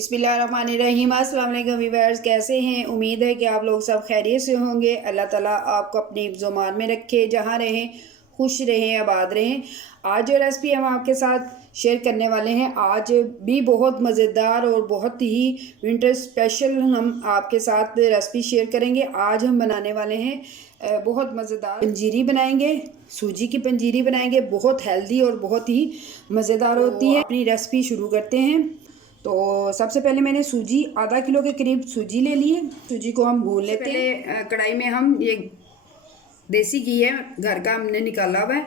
बिस्मिल्लाहिर्रहमानिर्रहीम। अस्सलाम वालेकुम व्यूअर्स, कैसे हैं? उम्मीद है कि आप लोग सब खैरियत से होंगे। अल्लाह ताला आपको अपनी ज़ुबान में रखे, जहाँ रहें खुश रहें, आबाद रहें। आज जो रेसिपी हम आपके साथ शेयर करने वाले हैं, आज भी बहुत मज़ेदार और बहुत ही विंटर स्पेशल हम आपके साथ रेसिपी शेयर करेंगे। आज हम बनाने वाले हैं बहुत मज़ेदार पंजीरी बनाएंगे, सूजी की पंजीरी बनाएंगे। बहुत हेल्दी और बहुत ही मज़ेदार होती है। अपनी रेसिपी शुरू करते हैं। तो सबसे पहले मैंने सूजी आधा किलो के करीब सूजी ले ली है। सूजी को हम भून लेते हैं। कढ़ाई में हम ये देसी घी है, घर का हमने निकाला हुआ है।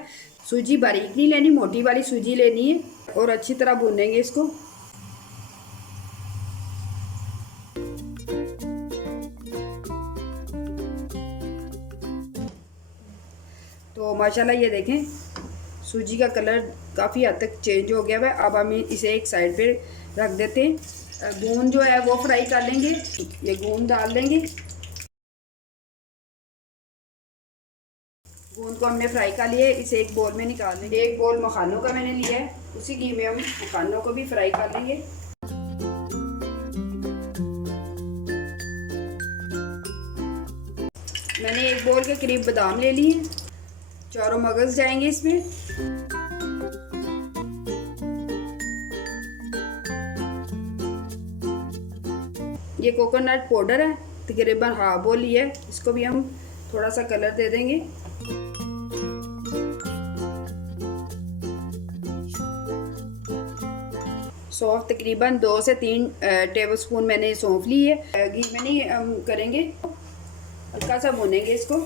सूजी बारीक नहीं लेनी, मोटी वाली सूजी लेनी है और अच्छी तरह भूनेंगे इसको। तो माशाल्लाह ये देखें, सूजी का कलर काफ़ी हद तक चेंज हो गया है। अब हम इसे एक साइड पे रख देते हैं। गोंद जो है वो फ्राई कर लेंगे। ये गोंद डाल देंगे। गोंद को हमने फ्राई कर लिया है, इसे एक बोल में निकाल देंगे। एक बोल मखानों का मैंने लिया है, उसी घी में हम मखानों को भी फ्राई कर लेंगे। मैंने एक बोल के करीब बादाम ले लिए, चारों मगज जाएंगे इसमें। ये कोकोनट पाउडर है, तकरीबन हाफ बोल लिया है। इसको भी हम थोड़ा सा कलर दे देंगे। सौंफ तकरीबन 2 से 3 टेबलस्पून मैंने सौंफ ली है। घी में नहीं हम करेंगे, हल्का सा भूनेंगे इसको।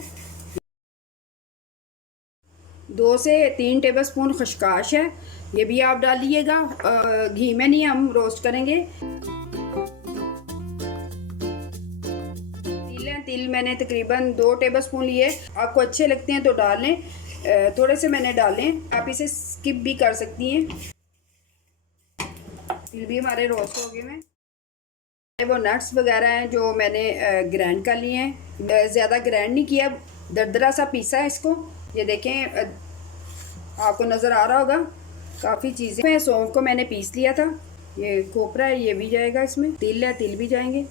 2 से 3 टेबलस्पून खसकाश है, ये भी आप डालिएगा। घी में नहीं हम रोस्ट करेंगे। तिल मैंने तकरीबन 2 टेबलस्पून लिए। आपको अच्छे लगते हैं तो डाल लें, थोड़े से मैंने डालें। आप इसे स्किप भी कर सकती हैं। तिल भी हमारे रोस्ट हो गए हैं। वो नट्स वगैरह हैं जो मैंने ग्राइंड कर लिए हैं। ज़्यादा ग्राइंड नहीं किया, दरदरा सा पीसा है इसको। ये देखें, आपको नज़र आ रहा होगा काफ़ी चीज़ें। सौंफ को मैंने पीस लिया था। ये कोपरा है, ये भी जाएगा इसमें। तिल है, तिल भी जाएंगे।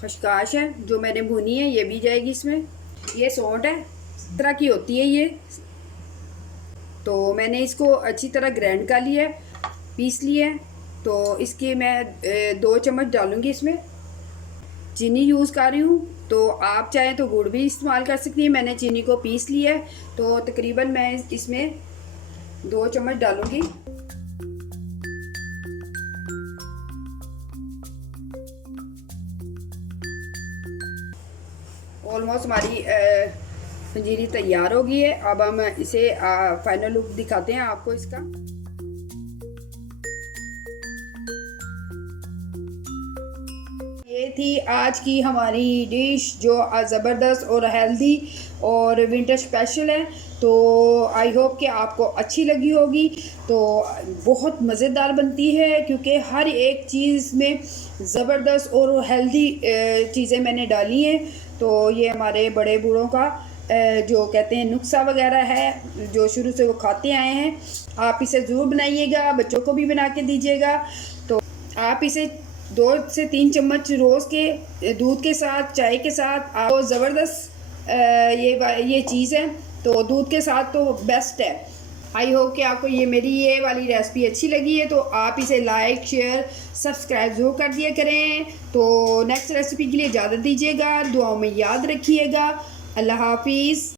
खसकाश है जो मैंने भुनी है, ये भी जाएगी इसमें। ये सौंठ है, इस तरह की होती है ये। तो मैंने इसको अच्छी तरह ग्राइंड कर लिया है, पीस लिया है। तो इसकी मैं 2 चम्मच डालूंगी इसमें। चीनी यूज़ कर रही हूँ, तो आप चाहें तो गुड़ भी इस्तेमाल कर सकती हैं। मैंने चीनी को पीस लिया है, तो तकरीबन मैं इसमें 2 चम्मच डालूंगी। ऑलमोस्ट हमारी पंजीरी तैयार हो गई है। अब हम इसे फाइनल लुक दिखाते हैं आपको इसका। ये थी आज की हमारी डिश जो ज़बरदस्त और हेल्दी और विंटर स्पेशल है। तो आई होप कि आपको अच्छी लगी होगी। तो बहुत मज़ेदार बनती है, क्योंकि हर एक चीज़ में ज़बरदस्त और हेल्दी चीज़ें मैंने डाली हैं। तो ये हमारे बड़े बूढ़ों का जो कहते हैं नुस्खा वगैरह है, जो शुरू से वो खाते आए हैं। आप इसे ज़रूर बनाइएगा, बच्चों को भी बना के दीजिएगा। तो आप इसे 2 से 3 चम्मच रोज़ के दूध के साथ, चाय के साथ, आपको ज़बरदस्त ये चीज़ है। तो दूध के साथ तो बेस्ट है। आई होप कि आपको ये मेरी ये वाली रेसिपी अच्छी लगी है। तो आप इसे लाइक, शेयर, सब्सक्राइब ज़रूर कर दिया करें। तो नेक्स्ट रेसिपी के लिए इजाज़त दीजिएगा। दुआओं में याद रखिएगा। अल्लाह हाफिज़।